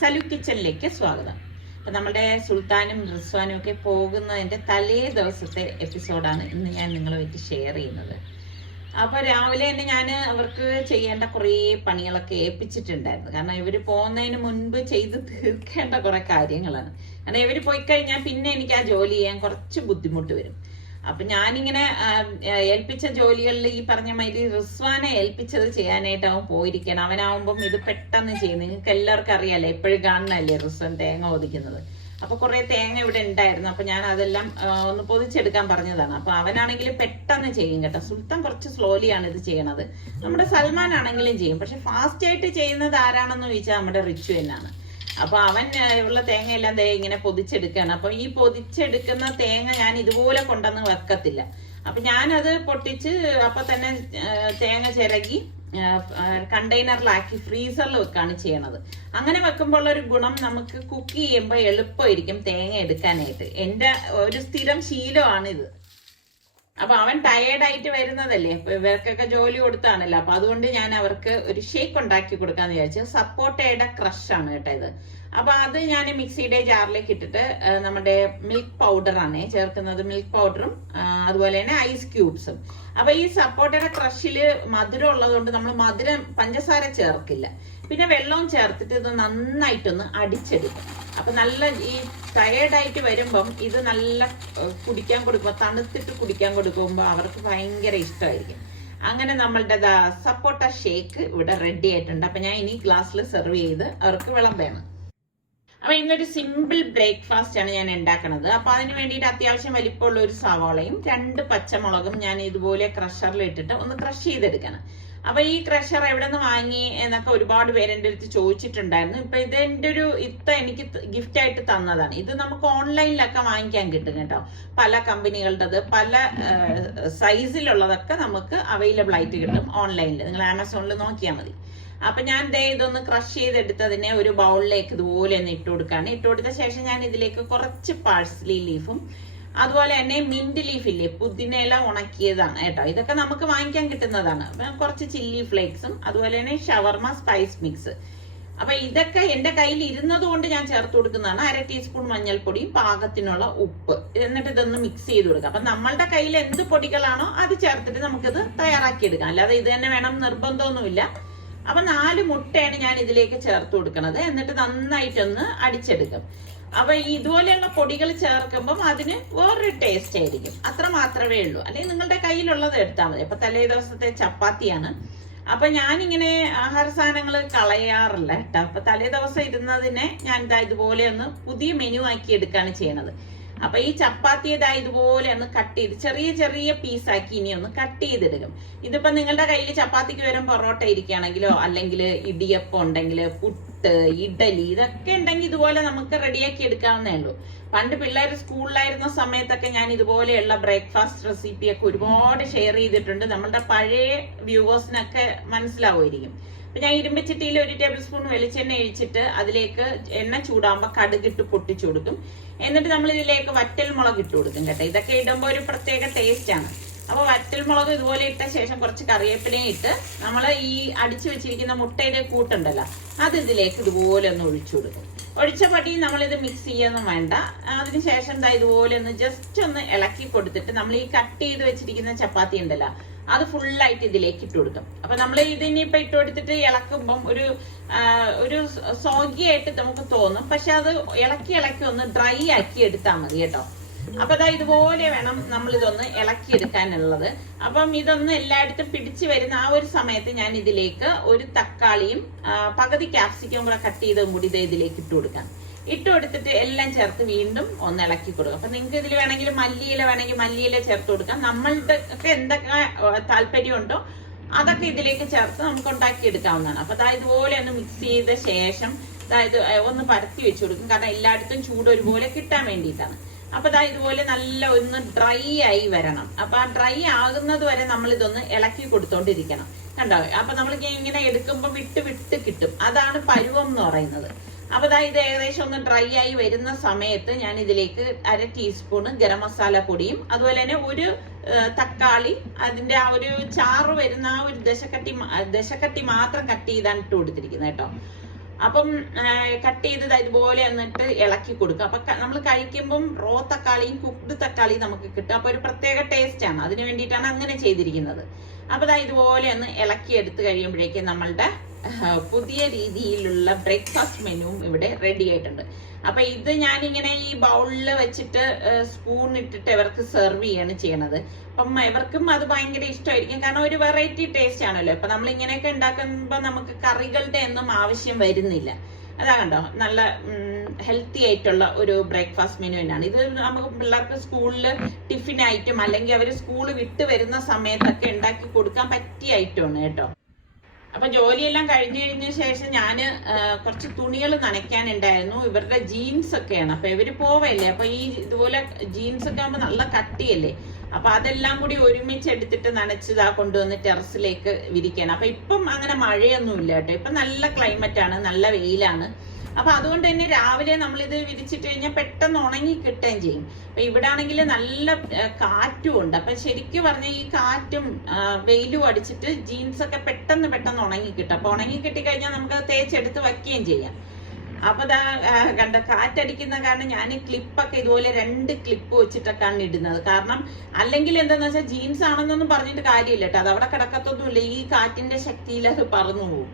സലു കിച്ചണിലേക്ക് സ്വാഗതം. അപ്പം നമ്മുടെ സുൽത്താനും റിസ്വാനും ഒക്കെ പോകുന്നതിൻ്റെ തലേ ദിവസത്തെ എപ്പിസോഡാണ് ഇന്ന് ഞാൻ നിങ്ങളുമായിട്ട് ഷെയർ ചെയ്യുന്നത്. അപ്പോൾ രാവിലെ തന്നെ ഞാൻ അവർക്ക് ചെയ്യേണ്ട കുറേ പണികളൊക്കെ ഏൽപ്പിച്ചിട്ടുണ്ടായിരുന്നു. കാരണം ഇവർ പോകുന്നതിന് മുൻപ് ചെയ്ത് തീർക്കേണ്ട കുറേ കാര്യങ്ങളാണ്. കാരണം ഇവർ പോയി കഴിഞ്ഞാൽ പിന്നെ എനിക്ക് ആ ജോലി ചെയ്യാൻ കുറച്ച് ബുദ്ധിമുട്ട് വരും. അപ്പൊ ഞാനിങ്ങനെ ഏൽപ്പിച്ച ജോലികളിൽ ഈ പറഞ്ഞ മാതിരി റിസ്വാനെ ഏൽപ്പിച്ചത് ചെയ്യാനായിട്ടാവും പോയിരിക്കണം. അവനാവുമ്പം ഇത് പെട്ടെന്ന് ചെയ്യും. നിങ്ങൾക്ക് എല്ലാവർക്കും അറിയാലേ, എപ്പോഴും കാണുന്നല്ലേ റിസ്വാൻ തേങ്ങ ഒതിക്കുന്നത്. അപ്പൊ കുറെ തേങ്ങ ഇവിടെ ഉണ്ടായിരുന്നു. അപ്പൊ ഞാൻ അതെല്ലാം ഒന്ന് പൊതിച്ചെടുക്കാൻ പറഞ്ഞതാണ്. അപ്പൊ അവനാണെങ്കിൽ പെട്ടെന്ന് ചെയ്യും കേട്ടോ. സുൽത്താൻ കുറച്ച് സ്ലോലിയാണ് ഇത് ചെയ്യണത്. നമ്മുടെ സൽമാൻ ആണെങ്കിലും ചെയ്യും. പക്ഷെ ഫാസ്റ്റ് ആയിട്ട് ചെയ്യുന്നത് ആരാണെന്ന് ചോദിച്ചാൽ നമ്മുടെ റിച്ചു തന്നെയാണ്. അപ്പൊ അവൻ ഉള്ള തേങ്ങ എല്ലാം ഇങ്ങനെ പൊതിച്ചെടുക്കുകയാണ്. അപ്പൊ ഈ പൊതിച്ചെടുക്കുന്ന തേങ്ങ ഞാൻ ഇതുപോലെ കൊണ്ടുവന്ന് വെക്കത്തില്ല. അപ്പൊ ഞാനത് പൊട്ടിച്ച് അപ്പൊ തന്നെ തേങ്ങ ചിരകി കണ്ടെയ്നറിലാക്കി ഫ്രീസറിൽ വെക്കാണ് ചെയ്യണത്. അങ്ങനെ വെക്കുമ്പോൾ ഒരു ഗുണം, നമുക്ക് കുക്ക് ചെയ്യുമ്പോൾ എളുപ്പമായിരിക്കും തേങ്ങ എടുക്കാനായിട്ട്. എൻ്റെ ഒരു സ്ഥിരം ശീലമാണ് ഇത്. അപ്പൊ അവൻ ടയേർഡായിട്ട് വരുന്നതല്ലേ, ഇവർക്കൊക്കെ ജോലി കൊടുത്താണല്ലോ. അപ്പൊ അതുകൊണ്ട് ഞാൻ അവർക്ക് ഒരു ഷേക്ക് ഉണ്ടാക്കി കൊടുക്കാന്ന് വിചാരിച്ചു. സപ്പോട്ടയുടെ ക്രഷാണ് കേട്ടോ ഇത്. അപ്പൊ അത് ഞാൻ മിക്സിയുടെ ജാറിലേക്ക് ഇട്ടിട്ട് നമ്മുടെ മിൽക്ക് പൗഡറാണ് ചേർക്കുന്നത്. മിൽക്ക് പൗഡറും അതുപോലെ തന്നെ ഐസ് ക്യൂബ്സും. അപ്പൊ ഈ സപ്പോട്ടയുടെ ക്രഷില് മധുരം ഉള്ളതുകൊണ്ട് നമ്മൾ പഞ്ചസാര ചേർക്കില്ല. പിന്നെ വെള്ളവും ചേർത്തിട്ട് ഇത് നന്നായിട്ടൊന്ന് അടിച്ചെടുക്കും. അപ്പൊ നല്ല ഈ ടയേർഡായിട്ട് വരുമ്പം ഇത് നല്ല കുടിക്കാൻ കൊടുക്കുമ്പോൾ, തണുത്തിട്ട് കുടിക്കാൻ കൊടുക്കുമ്പോൾ അവർക്ക് ഭയങ്കര ഇഷ്ടമായിരിക്കും. അങ്ങനെ നമ്മളുടെ സപ്പോട്ട ഷേക്ക് ഇവിടെ റെഡി ആയിട്ടുണ്ട്. അപ്പൊ ഞാൻ ഇനി ഗ്ലാസ്സിൽ സെർവ് ചെയ്ത് അവർക്ക് വിളമ്പയാണ്. അപ്പൊ ഇന്നൊരു സിമ്പിൾ ബ്രേക്ക്ഫാസ്റ്റ് ആണ് ഞാൻ ഉണ്ടാക്കുന്നത്. അപ്പൊ അതിന് വേണ്ടിയിട്ട് അത്യാവശ്യം വലിപ്പമുള്ള ഒരു സവാളയും 2 പച്ചമുളകും ഞാൻ ഇതുപോലെ ക്രഷറിൽ ഇട്ടിട്ട് ഒന്ന് ക്രഷ് ചെയ്തെടുക്കണം. അപ്പൊ ഈ ക്രഷർ എവിടെ നിന്ന് വാങ്ങി എന്നൊക്കെ ഒരുപാട് പേര് എൻ്റെ അടുത്ത് ചോദിച്ചിട്ടുണ്ടായിരുന്നു. ഇപ്പൊ ഇത് എൻ്റെ ഒരു എനിക്ക് ഗിഫ്റ്റ് ആയിട്ട് തന്നതാണ്. ഇത് നമുക്ക് ഓൺലൈനിലൊക്കെ വാങ്ങിക്കാൻ കിട്ടും കേട്ടോ. പല കമ്പനികളുടേത്, പല സൈസിലുള്ളതൊക്കെ നമുക്ക് അവൈലബിൾ ആയിട്ട് കിട്ടും ഓൺലൈനിൽ. നിങ്ങൾ ആമസോണിൽ നോക്കിയാൽ മതി. അപ്പൊ ഞാൻ ഇതൊന്ന് ക്രഷ് ചെയ്തെടുത്തതിനെ ഒരു ബൗളിലേക്ക് ഇതുപോലെ ഒന്ന് ഇട്ട് കൊടുക്കുകയാണ്. ഇട്ട് കൊടുത്ത ശേഷം ഞാൻ ഇതിലേക്ക് കുറച്ച് പാഴ്സ്ലി ലീഫും അതുപോലെ തന്നെ മിന്റ് ലീഫ് ഇല്ലേ, പുതിനയില ഉണക്കിയതാണ് കേട്ടോ. ഇതൊക്കെ നമുക്ക് വാങ്ങിക്കാൻ കിട്ടുന്നതാണ്. കുറച്ച് ചില്ലി ഫ്ലേക്സും അതുപോലെ തന്നെ ഷവർമ സ്പൈസ് മിക്സ്. അപ്പൊ ഇതൊക്കെ എന്റെ കയ്യിൽ ഇരുന്നത് കൊണ്ട് ഞാൻ ചേർത്ത് കൊടുക്കുന്നതാണ്. 1/2 ടീസ്പൂൺ മഞ്ഞൾപ്പൊടിയും പാകത്തിനുള്ള ഉപ്പ്. എന്നിട്ട് ഇതൊന്ന് മിക്സ് ചെയ്ത് കൊടുക്കാം. അപ്പൊ നമ്മളുടെ കയ്യിൽ എന്ത് പൊടികളാണോ അത് ചേർത്തിട്ട് നമുക്കിത് തയ്യാറാക്കി എടുക്കാം. അല്ലാതെ ഇത് തന്നെ വേണം നിർബന്ധമൊന്നുമില്ല. അപ്പൊ 4 മുട്ടയാണ് ഞാൻ ഇതിലേക്ക് ചേർത്ത് കൊടുക്കുന്നത്. എന്നിട്ട് നന്നായിട്ടൊന്ന് അടിച്ചെടുക്കും. അപ്പൊ ഇതുപോലെയുള്ള പൊടികൾ ചേർക്കുമ്പോൾ അതിന് വേറൊരു ടേസ്റ്റ് ആയിരിക്കും. അത്ര മാത്രമേ ഉള്ളൂ. അല്ലെങ്കിൽ നിങ്ങളുടെ കയ്യിലുള്ളത് എടുത്താൽ മതി. അപ്പൊ തലേ ദിവസത്തെ ചപ്പാത്തിയാണ്. അപ്പൊ ഞാനിങ്ങനെ ആഹാര സാധനങ്ങൾ കളയാറില്ല കേട്ടോ. അപ്പൊ തലേ ദിവസം ഇരുന്നതിനെ ഞാൻ ഇതുപോലെ ഒന്ന് പുതിയ മെനു ആക്കി എടുക്കുകയാണ് ചെയ്യണത്. അപ്പൊ ഈ ചപ്പാത്തി ഇതുപോലെ ഒന്ന് കട്ട് ചെയ്ത് ചെറിയ ചെറിയ പീസാക്കി ഇനി ഒന്ന് കട്ട് ചെയ്തെടുക്കും. ഇതിപ്പോ നിങ്ങളുടെ കയ്യിൽ ചപ്പാത്തിക്ക് വരും പൊറോട്ട ഇരിക്കുകയാണെങ്കിലോ അല്ലെങ്കിൽ ഇടിയപ്പം ഉണ്ടെങ്കിൽ, പുട്ട്, ഇഡലി ഇതൊക്കെ ഉണ്ടെങ്കിൽ ഇതുപോലെ നമുക്ക് റെഡിയാക്കി എടുക്കാവുന്നേ ഉള്ളൂ. പണ്ട് പിള്ളേർ സ്കൂളിലായിരുന്ന സമയത്തൊക്കെ ഞാൻ ഇതുപോലെയുള്ള ബ്രേക്ക്ഫാസ്റ്റ് റെസിപ്പിയൊക്കെ ഒരുപാട് ഷെയർ ചെയ്തിട്ടുണ്ട്. നമ്മളുടെ പഴയ വ്യൂവേഴ്സിനൊക്കെ മനസ്സിലാവുമായിരിക്കും. അപ്പൊ ഞാൻ ഇരുമ്പിച്ചട്ടിയിൽ 1 ടേബിൾ സ്പൂൺ വെളിച്ചെണ്ണ ഒഴിച്ചിട്ട് അതിലേക്ക് എണ്ണ ചൂടാകുമ്പോൾ കടുകിട്ട് പൊട്ടിച്ചു കൊടുക്കും. എന്നിട്ട് നമ്മൾ ഇതിലേക്ക് വറ്റൽ മുളക് ഇട്ട് കൊടുക്കും കേട്ടോ. ഇതൊക്കെ ഇടുമ്പോൾ ഒരു പ്രത്യേക ടേസ്റ്റ് ആണ്. അപ്പൊ വറ്റൽ മുളക് ഇതുപോലെ ഇട്ട ശേഷം കുറച്ച് കറിവേപ്പിലയും ഇട്ട് നമ്മൾ ഈ അടിച്ചു വെച്ചിരിക്കുന്ന മുട്ടയുടെ കൂട്ടുണ്ടല്ലോ അത് ഇതിലേക്ക് ഇതുപോലെ ഒന്ന് ഒഴിച്ചു കൊടുക്കും. ഒഴിച്ച പടി നമ്മളിത് മിക്സ് ചെയ്യൊന്നും വേണ്ട. അതിനുശേഷം ഇതുപോലെ ഒന്ന് ജസ്റ്റ് ഒന്ന് ഇളക്കി കൊടുത്തിട്ട് നമ്മൾ ഈ കട്ട് ചെയ്ത് വെച്ചിരിക്കുന്ന ചപ്പാത്തി ഉണ്ടല്ലോ അത് ഫുള്ളായിട്ട് ഇതിലേക്ക് ഇട്ട് കൊടുക്കും. അപ്പൊ നമ്മൾ ഇതിനിപ്പോ ഇട്ട് കൊടുത്തിട്ട് ഇളക്കുമ്പം ഒരു സോഗി ആയിട്ട് നമുക്ക് തോന്നും. പക്ഷെ അത് ഇളക്കി ഒന്ന് ഡ്രൈ ആക്കി എടുത്താൽ മതി കേട്ടോ. അപ്പൊ ഇതുപോലെ വേണം നമ്മൾ ഇതൊന്ന് ഇളക്കി എടുക്കാനുള്ളത്. അപ്പം ഇതൊന്ന് എല്ലായിടത്തും പിടിച്ചു വരുന്ന ആ ഒരു സമയത്ത് ഞാൻ ഇതിലേക്ക് ഒരു തക്കാളിയും പകുതി ക്യാപ്സിക്കം കൂടെ കട്ട് ചെയ്തതും കൂടി ഇതിലേക്ക് ഇട്ട് കൊടുക്കാം. ഇട്ട് കൊടുത്തിട്ട് എല്ലാം ചേർത്ത് വീണ്ടും ഒന്ന് ഇളക്കി കൊടുക്കും. അപ്പൊ നിങ്ങൾക്ക് ഇതിൽ വേണമെങ്കിൽ മല്ലിയില മല്ലിയില ചേർത്ത് കൊടുക്കാം. നമ്മളുടെ ഒക്കെ എന്തൊക്കെ താല്പര്യമുണ്ടോ അതൊക്കെ ഇതിലേക്ക് ചേർത്ത് നമുക്ക് ഉണ്ടാക്കി എടുക്കാവുന്നതാണ്. അപ്പൊ ഇതുപോലെ ഒന്ന് മിക്സ് ചെയ്ത ശേഷം ഒന്ന് പരത്തി വെച്ച് കൊടുക്കും. കാരണം എല്ലായിടത്തും ചൂട് ഒരുപോലെ കിട്ടാൻ വേണ്ടിയിട്ടാണ്. അപ്പൊ ഇതുപോലെ നല്ല ഒന്ന് ഡ്രൈ ആയി വരണം. അപ്പൊ ആ ഡ്രൈ ആകുന്നത് വരെ നമ്മൾ ഇതൊന്ന് ഇളക്കി കൊടുത്തോണ്ടിരിക്കണം. കണ്ടോ? അപ്പൊ നമ്മൾ ഇങ്ങനെ എടുക്കുമ്പോൾ വിട്ട് കിട്ടും. അതാണ് പരുവം എന്ന് പറയുന്നത്. അപ്പൊ ഇത് ഏകദേശം ഒന്ന് ഡ്രൈ ആയി വരുന്ന സമയത്ത് ഞാൻ ഇതിലേക്ക് 1/2 ടീസ്പൂൺ ഗരം മസാല പൊടിയും അതുപോലെ തന്നെ ഒരു തക്കാളി അതിന്റെ ആ ഒരു ചാറ് വരുന്ന ആ ഒരു ദശക്കട്ടി മാത്രം കട്ട് ചെയ്താണ് ഇട്ട് കൊടുത്തിരിക്കുന്നത് കേട്ടോ. അപ്പം കട്ട് ചെയ്ത് ഇതുപോലെ എന്നിട്ട് ഇളക്കി കൊടുക്കുക. അപ്പൊ നമ്മൾ കഴിക്കുമ്പം റോ തക്കാളിയും കുക്ക്ഡ് തക്കാളിയും നമുക്ക് കിട്ടും. അപ്പൊ ഒരു പ്രത്യേക ടേസ്റ്റ് ആണ്, അതിന് വേണ്ടിയിട്ടാണ് അങ്ങനെ ചെയ്തിരിക്കുന്നത്. അപ്പൊ ഇതുപോലെ ഒന്ന് ഇളക്കി എടുത്ത് കഴിയുമ്പോഴേക്കും നമ്മളുടെ പുതിയ രീതിയിലുള്ള ബ്രേക്ക്ഫാസ്റ്റ് മെനുവും ഇവിടെ റെഡി ആയിട്ടുണ്ട്. അപ്പൊ ഇത് ഞാനിങ്ങനെ ഈ ബൗളിൽ വെച്ചിട്ട് സ്പൂൺ ഇട്ടിട്ട് ഇവർക്ക് സെർവ് ചെയ്യാണ് ചെയ്യണത്. അപ്പം ഇവർക്കും അത് ഭയങ്കര ഇഷ്ടമായിരിക്കും, കാരണം ഒരു വെറൈറ്റി ടേസ്റ്റ് ആണല്ലോ. ഇപ്പൊ നമ്മൾ ഇങ്ങനെയൊക്കെ ഉണ്ടാക്കുമ്പോൾ നമുക്ക് കറികളുടെ ഒന്നും ആവശ്യം വരുന്നില്ല. അതാ കണ്ടോ, നല്ല ഹെൽത്തി ആയിട്ടുള്ള ഒരു ബ്രേക്ക്ഫാസ്റ്റ് മെനു തന്നെയാണ് ഇത്. നമുക്ക് പിള്ളേർക്ക് സ്കൂളിൽ ടിഫിൻ ഐറ്റം അല്ലെങ്കിൽ അവർ സ്കൂൾ വിട്ട് വരുന്ന സമയത്തൊക്കെ ഉണ്ടാക്കി കൊടുക്കാൻ പറ്റിയ ഐറ്റമാണ് കേട്ടോ. അപ്പൊ ജോലിയെല്ലാം കഴിഞ്ഞ ശേഷം ഞാൻ കുറച്ച് തുണികൾ നനയ്ക്കാനുണ്ടായിരുന്നു. ഇവരുടെ ജീൻസ് ഒക്കെയാണ്, അപ്പൊ ഇവര് പോവല്ലേ, അപ്പൊ ഈ ഇതുപോലെ ജീൻസ് ഒക്കെ ആകുമ്പോൾ നല്ല കട്ടിയല്ലേ, അപ്പൊ അതെല്ലാം കൂടി ഒരുമിച്ച് എടുത്തിട്ട് നനച്ചതാ കൊണ്ടുവന്ന് ടെറസിലേക്ക് വിരിക്കണം. അപ്പൊ ഇപ്പം അങ്ങനെ മഴയൊന്നും ഇല്ല കേട്ടോ, ഇപ്പൊ നല്ല ക്ലൈമറ്റ് ആണ്, നല്ല വെയിലാണ്. അപ്പൊ അതുകൊണ്ട് തന്നെ രാവിലെ നമ്മളിത് വിരിച്ചിട്ട് കഴിഞ്ഞാൽ പെട്ടെന്ന് ഉണങ്ങി കിട്ടുകയും ചെയ്യും. അപ്പൊ ഇവിടെ ആണെങ്കിൽ നല്ല കാറ്റും ഉണ്ട്. അപ്പൊ ശരിക്കും പറഞ്ഞാൽ ഈ കാറ്റും വെയിലും അടിച്ചിട്ട് ജീൻസ് ഒക്കെ പെട്ടെന്ന് ഉണങ്ങി കിട്ടും. അപ്പൊ ഉണങ്ങി കിട്ടിക്കഴിഞ്ഞാൽ നമുക്ക് തേച്ചെടുത്ത് വയ്ക്കുകയും ചെയ്യാം. അപ്പൊ കണ്ട കാറ്റടിക്കുന്ന കാരണം ഞാൻ ക്ലിപ്പൊക്കെ ഇതുപോലെ 2 ക്ലിപ്പ് വെച്ചിട്ടൊക്കെയാണ് ഇടുന്നത്. കാരണം അല്ലെങ്കിൽ എന്താന്ന് വെച്ചാൽ ജീൻസ് ആണെന്നൊന്നും പറഞ്ഞിട്ട് കാര്യമില്ല കേട്ടോ, അത് അവിടെ കിടക്കത്തൊന്നുമില്ല, ഈ കാറ്റിന്റെ ശക്തിയിൽ അത് പറന്നു പോകും.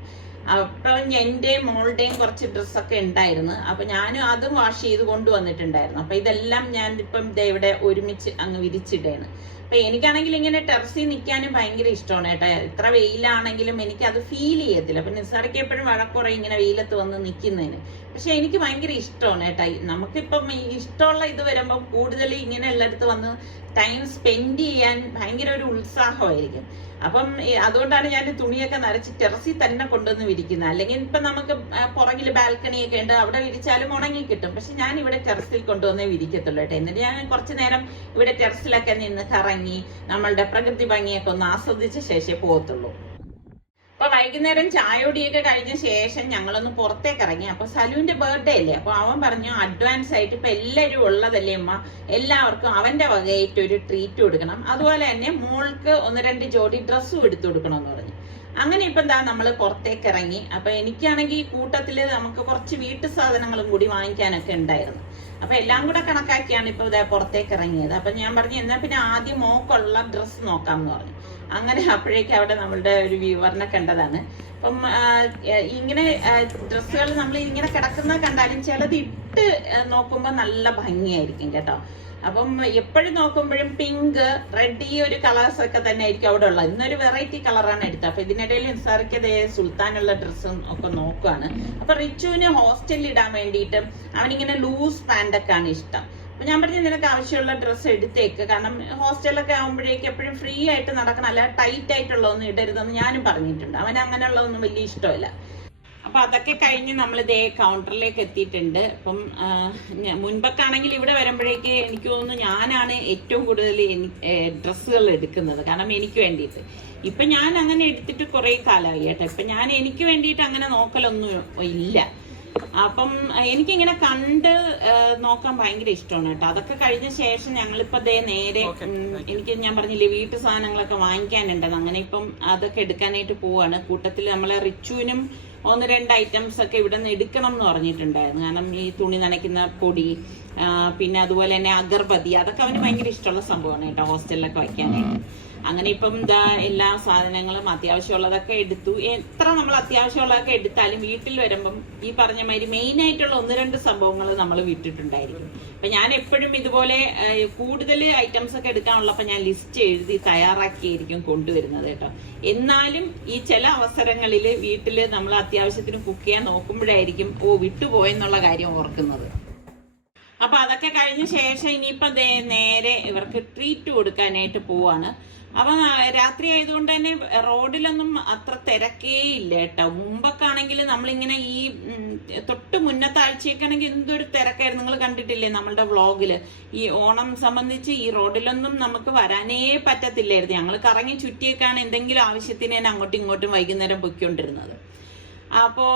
അപ്പൊ എന്റെയും മോളുടെയും കുറച്ച് ഡ്രസ്സൊക്കെ ഉണ്ടായിരുന്നു, അപ്പൊ ഞാനും അതും വാഷ് ചെയ്ത് കൊണ്ടുവന്നിട്ടുണ്ടായിരുന്നു. അപ്പൊ ഇതെല്ലാം ഞാൻ ഇപ്പം ഇവിടെ ഒരുമിച്ച് അങ്ങ് വിരിച്ചിട്ടേണ്. അപ്പൊ എനിക്കാണെങ്കിൽ ഇങ്ങനെ ടെറസിൽ നിൽക്കാനും ഭയങ്കര ഇഷ്ടമാണ് കേട്ടോ. എത്ര വെയിലാണെങ്കിലും എനിക്ക് അത് ഫീൽ ചെയ്യത്തില്ല. അപ്പൊ നിസ്സാരക്ക് എപ്പോഴും വഴക്കുറ ഇങ്ങനെ വെയിലത്ത് വന്ന് നിൽക്കുന്നതിന്. പക്ഷെ എനിക്ക് ഭയങ്കര ഇഷ്ടമാണ് കേട്ടോ. നമുക്കിപ്പം ഇഷ്ടമുള്ള ഇത് വരുമ്പം കൂടുതൽ ഇങ്ങനെ എല്ലായിടത്ത് വന്ന് ടൈം സ്പെൻഡ് ചെയ്യാൻ ഭയങ്കര ഒരു ഉത്സാഹമായിരിക്കും. അപ്പം അതുകൊണ്ടാണ് ഞാൻ തുണിയൊക്കെ നരച്ച് ടെറസിൽ തന്നെ കൊണ്ടുവന്ന് വിരിക്കുന്നത്. അല്ലെങ്കിൽ ഇപ്പൊ നമുക്ക് പുറകിൽ ബാൽക്കണിയൊക്കെ ഉണ്ട്, അവിടെ വിരിച്ചാലും ഉണങ്ങി കിട്ടും. പക്ഷെ ഞാൻ ഇവിടെ ടെറസിൽ കൊണ്ടുവന്നേ വിരിക്കത്തുള്ളൂ കേട്ടോ. എന്നിട്ട് ഞാൻ കുറച്ചു നേരം ഇവിടെ ടെറസിലൊക്കെ നിന്ന് കറങ്ങി നമ്മളുടെ പ്രകൃതി ഭംഗിയൊക്കെ ഒന്ന് ആസ്വദിച്ച ശേഷമേ പോകത്തുള്ളൂ. അപ്പൊ വൈകുന്നേരം ചായയോടിയൊക്കെ കഴിഞ്ഞ ശേഷം ഞങ്ങളൊന്ന് പുറത്തേക്ക് ഇറങ്ങി. അപ്പൊ സലുവിന്റെ ബർത്ത്ഡേ അല്ലേ, അപ്പൊ അവൻ പറഞ്ഞു അഡ്വാൻസ് ആയിട്ട് ഇപ്പൊ എല്ലാവരും ഉള്ളതല്ലേ അമ്മ, എല്ലാവർക്കും അവന്റെ വകയായിട്ട് ഒരു ട്രീറ്റ് കൊടുക്കണം, അതുപോലെ തന്നെ മോൾക്ക് 1-2 ജോഡി ഡ്രസ്സും എടുത്തു കൊടുക്കണം എന്ന് പറഞ്ഞു. അങ്ങനെ ഇപ്പൊ എന്താ നമ്മള് പുറത്തേക്ക് ഇറങ്ങി. അപ്പൊ എനിക്കാണെങ്കിൽ ഈ കൂട്ടത്തില് നമുക്ക് കുറച്ച് വീട്ടു സാധനങ്ങളും കൂടി വാങ്ങിക്കാനൊക്കെ ഉണ്ടായിരുന്നു. അപ്പൊ എല്ലാം കൂടെ കണക്കാക്കിയാണ് ഇപ്പൊ ഇതാ പുറത്തേക്ക് ഇറങ്ങിയത്. അപ്പൊ ഞാൻ പറഞ്ഞു എന്നാ പിന്നെ ആദ്യം മോക്കുള്ള ഡ്രസ്സ് നോക്കാമെന്ന് പറഞ്ഞു. അങ്ങനെ അപ്പോഴേക്കും അവിടെ നമ്മളുടെ ഒരു വ്യൂവറിനെ കണ്ടതാണ്. അപ്പം ഇങ്ങനെ ഡ്രസ്സുകൾ നമ്മൾ ഇങ്ങനെ കിടക്കുന്നത് കണ്ടാലും ചിലത് ഇട്ട് നോക്കുമ്പോൾ നല്ല ഭംഗിയായിരിക്കും കേട്ടോ. അപ്പം എപ്പോഴും നോക്കുമ്പോഴും പിങ്ക്, റെഡ്, ഈ ഒരു കളേഴ്സ് ഒക്കെ തന്നെ ആയിരിക്കും അവിടെ ഉള്ളത്. ഇന്നൊരു വെറൈറ്റി കളറാണ് എടുത്തത്. അപ്പൊ ഇതിനിടയിൽ നിസ്സാരക്കതേ സുൽത്താനുള്ള ഡ്രസ്സും ഒക്കെ നോക്കുകയാണ്. അപ്പൊ റിച്ചുവിന് ഹോസ്റ്റലിൽ ഇടാൻ വേണ്ടിയിട്ട് അവനിങ്ങനെ ലൂസ് പാൻറ്റൊക്കെ ആണ് ഇഷ്ടം. അപ്പൊ ഞാൻ പറഞ്ഞു നിനക്ക് ആവശ്യമുള്ള ഡ്രസ്സ് എടുത്തേക്ക്, കാരണം ഹോസ്റ്റലൊക്കെ ആകുമ്പോഴേക്കും എപ്പോഴും ഫ്രീ ആയിട്ട് നടക്കണം, അല്ല ടൈറ്റ് ആയിട്ടുള്ളതൊന്നും ഇടരുതെന്ന് ഞാനും പറഞ്ഞിട്ടുണ്ട്. അവന് അങ്ങനെയുള്ളതൊന്നും വലിയ ഇഷ്ടമല്ല. അപ്പൊ അതൊക്കെ കഴിഞ്ഞ് നമ്മൾ ഇതേ കൗണ്ടറിലേക്ക് എത്തിയിട്ടുണ്ട്. അപ്പം മുൻപൊക്കെ ആണെങ്കിൽ ഇവിടെ വരുമ്പോഴേക്ക് എനിക്ക് തോന്നുന്നു ഞാനാണ് ഏറ്റവും കൂടുതൽ ഡ്രസ്സുകൾ എടുക്കുന്നത്, കാരണം എനിക്ക് വേണ്ടിയിട്ട്. ഇപ്പൊ ഞാൻ അങ്ങനെ എടുത്തിട്ട് കുറെ കാലമായി കേട്ടോ. ഇപ്പൊ ഞാൻ എനിക്ക് വേണ്ടിയിട്ട് അങ്ങനെ നോക്കലൊന്നും ഇല്ല. അപ്പം എനിക്കിങ്ങനെ കണ്ട് നോക്കാൻ ഭയങ്കര ഇഷ്ടമാണ് കേട്ടോ. അതൊക്കെ കഴിഞ്ഞ ശേഷം ഞങ്ങളിപ്പോ നേരെ എനിക്ക് ഞാൻ പറഞ്ഞില്ലേ വീട്ടു സാധനങ്ങളൊക്കെ വാങ്ങിക്കാനുണ്ടെന്ന്, അങ്ങനെ ഇപ്പം അതൊക്കെ എടുക്കാനായിട്ട് പോവാണ്. കൂട്ടത്തിൽ നമ്മളെ റിച്ചുവിനും 1-2 ഐറ്റംസ് ഒക്കെ ഇവിടെ നിന്ന് എടുക്കണം എന്ന് പറഞ്ഞിട്ടുണ്ടായിരുന്നു. കാരണം ഈ തുണി നനയ്ക്കുന്ന പൊടി, പിന്നെ അതുപോലെ തന്നെ അഗർബത്തി, അതൊക്കെ അവന് ഭയങ്കര ഇഷ്ടമുള്ള സംഭവമാണ് കേട്ടോ ഹോസ്റ്റലിലൊക്കെ വയ്ക്കാനായിട്ട്. അങ്ങനെ ഇപ്പം ഇതാ എല്ലാ സാധനങ്ങളും അത്യാവശ്യമുള്ളതൊക്കെ എടുത്തു. എത്ര നമ്മൾ അത്യാവശ്യമുള്ളതൊക്കെ എടുത്താലും വീട്ടിൽ വരുമ്പം ഈ പറഞ്ഞ മാതിരി മെയിൻ ആയിട്ടുള്ള 1-2 സംഭവങ്ങൾ നമ്മൾ വിട്ടിട്ടുണ്ടായിരിക്കും. അപ്പൊ ഞാൻ എപ്പോഴും ഇതുപോലെ കൂടുതൽ ഐറ്റംസ് ഒക്കെ എടുക്കാനുള്ളപ്പോ ഞാൻ ലിസ്റ്റ് എഴുതി തയ്യാറാക്കിയായിരിക്കും കൊണ്ടുവരുന്നത് കേട്ടോ. എന്നാലും ഈ ചില അവസരങ്ങളിൽ വീട്ടിൽ നമ്മൾ അത്യാവശ്യത്തിന് കുക്ക് ചെയ്യാൻ നോക്കുമ്പോഴായിരിക്കും വിട്ടുപോയെന്നുള്ള കാര്യം ഓർക്കുന്നത്. അപ്പൊ അതൊക്കെ കഴിഞ്ഞ ശേഷം ഇനിയിപ്പോ നേരെ ഇവർക്ക് ട്രീറ്റ് കൊടുക്കാനായിട്ട് പോവാണ്. അപ്പൊ രാത്രി ആയതുകൊണ്ട് തന്നെ റോഡിലൊന്നും അത്ര തിരക്കേ ഇല്ല കേട്ടോ. മുമ്പൊക്കെ ആണെങ്കിൽ നമ്മളിങ്ങനെ ഈ തൊട്ട് മുന്നത്തെ ആഴ്ചയൊക്കെ ആണെങ്കിൽ എന്തൊരു തിരക്കായിരുന്നു, നിങ്ങൾ കണ്ടിട്ടില്ലേ നമ്മളുടെ വ്ളോഗില്. ഈ ഓണം സംബന്ധിച്ച് ഈ റോഡിലൊന്നും നമുക്ക് വരാനേ പറ്റത്തില്ലായിരുന്നു. ഞങ്ങൾ കറങ്ങി ചുറ്റിയൊക്കെയാണ് എന്തെങ്കിലും ആവശ്യത്തിന് തന്നെ അങ്ങോട്ടും ഇങ്ങോട്ടും വൈകുന്നേരം പൊയ്ക്കൊണ്ടിരുന്നത്. അപ്പോ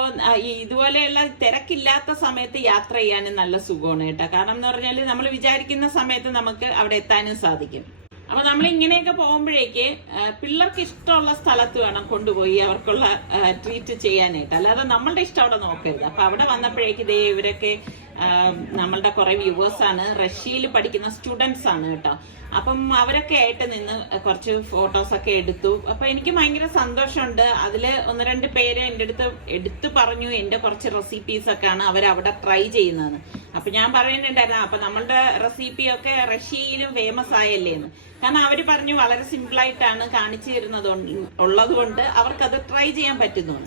ഇതുപോലെയുള്ള തിരക്കില്ലാത്ത സമയത്ത് യാത്ര ചെയ്യാനും നല്ല സുഖമാണ് കേട്ടോ. കാരണം എന്ന് പറഞ്ഞാൽ നമ്മൾ വിചാരിക്കുന്ന സമയത്ത് നമുക്ക് അവിടെ എത്താനും സാധിക്കും. അപ്പൊ നമ്മൾ ഇങ്ങനെയൊക്കെ പോകുമ്പോഴേക്ക് പിള്ളേർക്ക് ഇഷ്ടമുള്ള സ്ഥലത്ത് വേണം കൊണ്ടുപോയി അവർക്കുള്ള ട്രീറ്റ് ചെയ്യാനായിട്ട്, അല്ലാതെ നമ്മളുടെ ഇഷ്ടം അവിടെ നോക്കരുത്. അപ്പൊ അവിടെ വന്നപ്പോഴേക്ക് ഇതേ ഇവരൊക്കെ നമ്മളുടെ കുറെ വ്യൂവേഴ്സ് ആണ്, റഷ്യയിൽ പഠിക്കുന്ന സ്റ്റുഡൻസ് ആണ് കേട്ടോ. അപ്പം അവരൊക്കെ ആയിട്ട് നിന്ന് കുറച്ച് ഫോട്ടോസ് ഒക്കെ എടുത്തു. അപ്പൊ എനിക്ക് ഭയങ്കര സന്തോഷമുണ്ട്. അതില് 1-2 പേര് എൻ്റെ അടുത്ത് എടുത്തു പറഞ്ഞു എന്റെ കുറച്ച് റെസിപ്പീസ് ഒക്കെയാണ് അവരവിടെ ട്രൈ ചെയ്യുന്നതെന്ന്. അപ്പൊ ഞാൻ പറയുന്നുണ്ടായിരുന്നു, അപ്പൊ നമ്മളുടെ റെസിപ്പിയൊക്കെ റഷ്യയിലും ഫേമസ് ആയല്ലേന്ന്. കാരണം അവര് പറഞ്ഞു വളരെ സിമ്പിൾ ആയിട്ടാണ് കാണിച്ചു തരുന്നത് ഉള്ളത് കൊണ്ട് അവർക്കത് ട്രൈ ചെയ്യാൻ പറ്റുന്നു.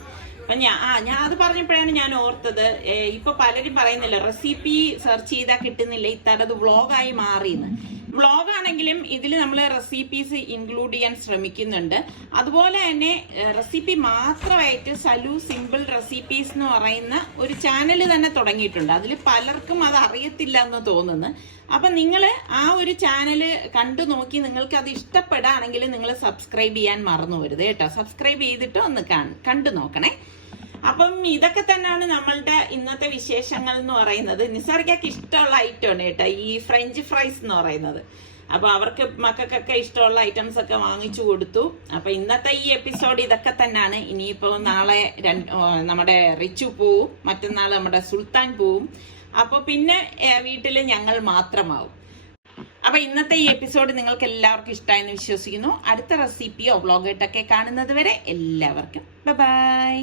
അപ്പൊ ഞാൻ അത് പറഞ്ഞപ്പോഴാണ് ഞാൻ ഓർത്തത്, ഇപ്പൊ പലരും പറയുന്നില്ല റെസിപ്പി സെർച്ച് ചെയ്താൽ കിട്ടുന്നില്ല, ഇത്തരത് വ്ളോഗായി മാറിയെന്ന്. വ്ളോഗാണെങ്കിലും ഇതിൽ നമ്മൾ റെസിപ്പീസ് ഇൻക്ലൂഡ് ചെയ്യാൻ ശ്രമിക്കുന്നുണ്ട്. അതുപോലെ തന്നെ റെസിപ്പി മാത്രമായിട്ട് സലു സിമ്പിൾ റെസിപ്പീസ് എന്ന് പറയുന്ന ഒരു ചാനൽ തന്നെ തുടങ്ങിയിട്ടുണ്ട്. അതിൽ പലർക്കും അത് അറിയത്തില്ല എന്ന് തോന്നുന്നു. അപ്പൊ നിങ്ങൾ ആ ഒരു ചാനൽ കണ്ടു നോക്കി നിങ്ങൾക്ക് അത് ഇഷ്ടപ്പെടുകയാണെങ്കിൽ നിങ്ങൾ സബ്സ്ക്രൈബ് ചെയ്യാൻ മറന്നു വരുത് കേട്ടോ. സബ്സ്ക്രൈബ് ചെയ്തിട്ട് ഒന്ന് കണ്ടു നോക്കണേ. അപ്പം ഇതൊക്കെ തന്നെയാണ് നമ്മളുടെ ഇന്നത്തെ വിശേഷങ്ങൾ എന്ന് പറയുന്നത്. നിസാർക്കൊക്കെ ഇഷ്ടമുള്ള ഐറ്റമാണ് കേട്ടോ ഈ ഫ്രഞ്ച് ഫ്രൈസ് എന്ന് പറയുന്നത്. അപ്പൊ അവർക്ക് മക്കൾക്കൊക്കെ ഇഷ്ടമുള്ള ഐറ്റംസ് ഒക്കെ വാങ്ങിച്ചു കൊടുത്തു. അപ്പൊ ഇന്നത്തെ ഈ എപ്പിസോഡ് ഇതൊക്കെ തന്നെയാണ്. ഇനിയിപ്പോ നാളെ നമ്മുടെ റിച്ചു പോവും, മറ്റന്നാൾ നമ്മുടെ സുൽത്താൻ പോവും. അപ്പൊ പിന്നെ വീട്ടില് ഞങ്ങൾ മാത്രമാവും. അപ്പൊ ഇന്നത്തെ ഈ എപ്പിസോഡ് നിങ്ങൾക്ക് എല്ലാവർക്കും ഇഷ്ടമായെന്ന് വിശ്വസിക്കുന്നു. അടുത്ത റെസിപ്പിയോ വ്ളോഗായിട്ടൊക്കെ കാണുന്നത് വരെ എല്ലാവർക്കും ബൈ.